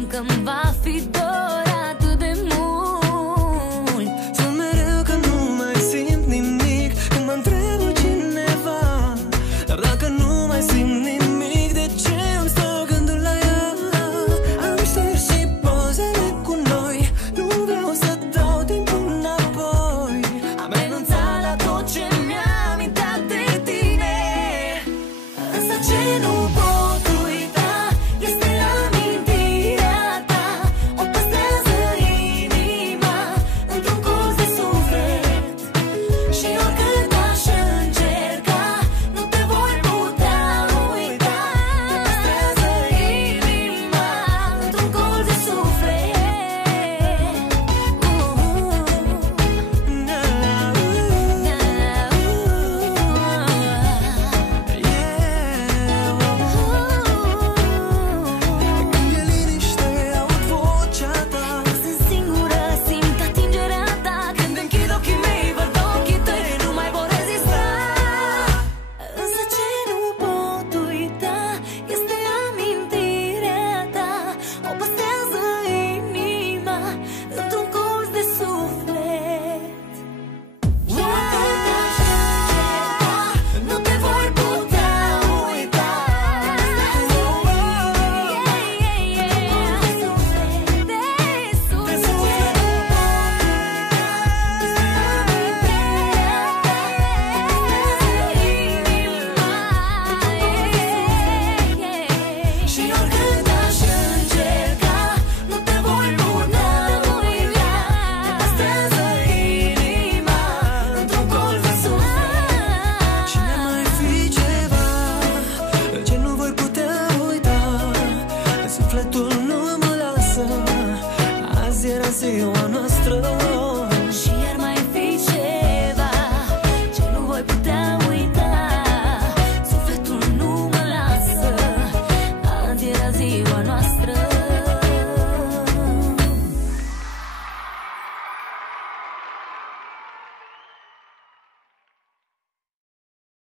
știam că-mi va fi dor atât de mult. Sunt mereu că nu mai simt nimic când mă întreabă cineva, dar dacă nu mai simt nimic, de ce îmi stă gândul la ea? Am șters și pozele cu noi, nu vreau să dau timpul înapoi. Am renunțat la tot ce mi-a amintat de tine, însă ce nu pot uita este amintirea ta. O păstrează inima într-un colț de suflet și oricât aș încerca, nu te voi putea uita. O păstrează inima într-un colț de suflet. Când e liniște, aud vocea ta. Sunt singură, simt atingerea ta. Când închid ochii mei, văd ochii tăi, nu mai vor rezista. Însă ce nu pot uita este amintirea ta. O păstrează inima într-un colț de suflet. Oricât aș încerca, nu te voi putea uita. Și oricât aș încerca, nu te voi putea uita. Te păstrează inima într-un colț de suflet. Și ne mai fi ceva ce nu voi putea uita. Sufletul nu mă lasă. Azi era ziua